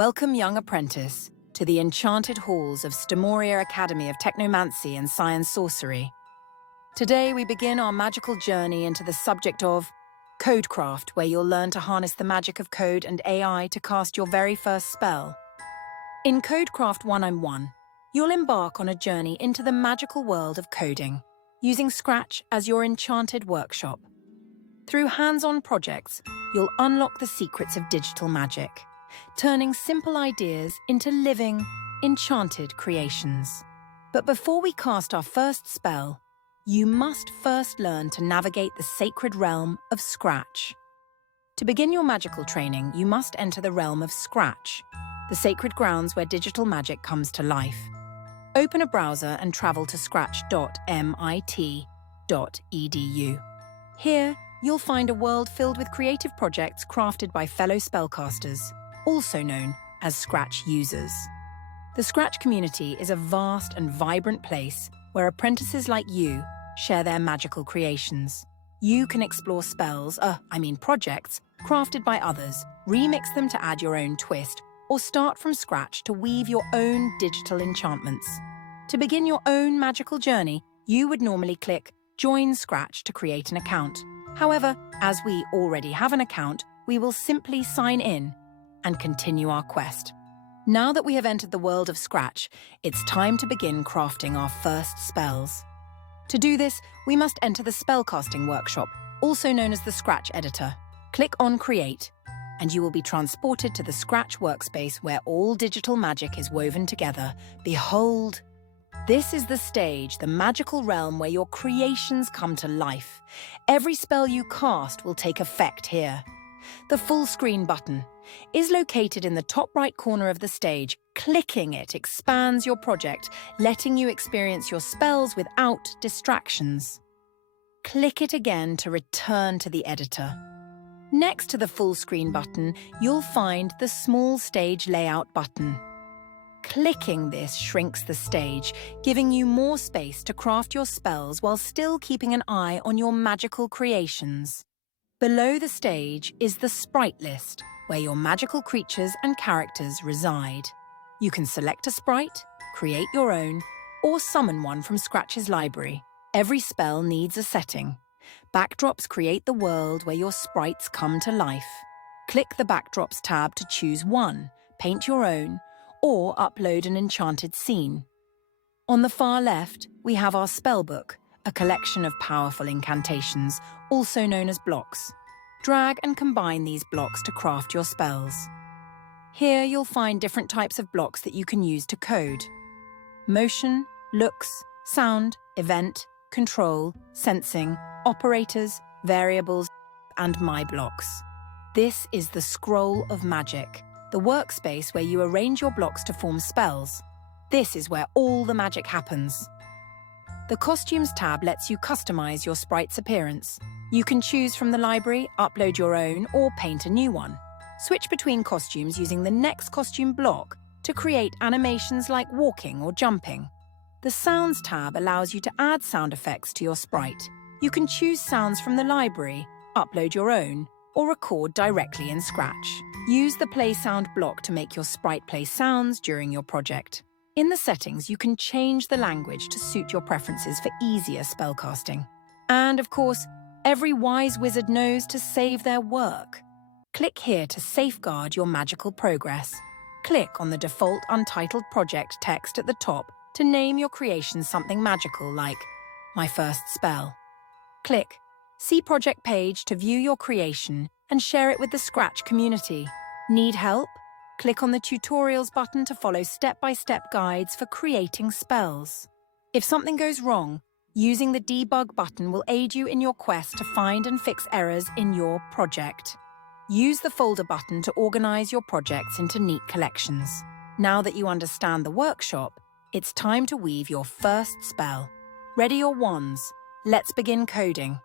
Welcome, young apprentice, to the enchanted halls of Stemoria Academy of Technomancy and Science Sorcery. Today we begin our magical journey into the subject of Codecraft, where you'll learn to harness the magic of code and AI to cast your very first spell. In Codecraft 101, you'll embark on a journey into the magical world of coding, using Scratch as your enchanted workshop. Through hands-on projects, you'll unlock the secrets of digital magic, turning simple ideas into living, enchanted creations. But before we cast our first spell, you must first learn to navigate the sacred realm of Scratch. To begin your magical training, you must enter the realm of Scratch, the sacred grounds where digital magic comes to life. Open a browser and travel to scratch.mit.edu. Here, you'll find a world filled with creative projects crafted by fellow spellcasters, also known as Scratch users. The Scratch community is a vast and vibrant place where apprentices like you share their magical creations. You can explore projects crafted by others, remix them to add your own twist, or start from scratch to weave your own digital enchantments. To begin your own magical journey, you would normally click Join Scratch to create an account. However, as we already have an account, we will simply sign in and continue our quest. Now that we have entered the world of Scratch, it's time to begin crafting our first spells. To do this, we must enter the spellcasting workshop, also known as the Scratch editor. Click on Create, and you will be transported to the Scratch workspace where all digital magic is woven together. Behold, this is the stage, the magical realm where your creations come to life. Every spell you cast will take effect here. The full screen button is located in the top right corner of the stage. Clicking it expands your project, letting you experience your spells without distractions. Click it again to return to the editor. Next to the full screen button, you'll find the small stage layout button. Clicking this shrinks the stage, giving you more space to craft your spells while still keeping an eye on your magical creations. Below the stage is the sprite list, where your magical creatures and characters reside. You can select a sprite, create your own, or summon one from Scratch's library. Every spell needs a setting. Backdrops create the world where your sprites come to life. Click the Backdrops tab to choose one, paint your own, or upload an enchanted scene. On the far left, we have our spellbook, a collection of powerful incantations, also known as blocks. Drag and combine these blocks to craft your spells. Here you'll find different types of blocks that you can use to code: motion, looks, sound, event, control, sensing, operators, variables, and my blocks. This is the Scroll of Magic, the workspace where you arrange your blocks to form spells. This is where all the magic happens. The Costumes tab lets you customize your sprite's appearance. You can choose from the library, upload your own, or paint a new one. Switch between costumes using the next costume block to create animations like walking or jumping. The Sounds tab allows you to add sound effects to your sprite. You can choose sounds from the library, upload your own, or record directly in Scratch. Use the Play Sound block to make your sprite play sounds during your project. In the settings, you can change the language to suit your preferences for easier spellcasting. And of course, every wise wizard knows to save their work. Click here to safeguard your magical progress. Click on the default Untitled Project text at the top to name your creation something magical like My First Spell. Click See Project Page to view your creation and share it with the Scratch community. Need help? Click on the Tutorials button to follow step-by-step guides for creating spells. If something goes wrong, using the Debug button will aid you in your quest to find and fix errors in your project. Use the Folder button to organize your projects into neat collections. Now that you understand the workshop, it's time to weave your first spell. Ready your wands. Let's begin coding.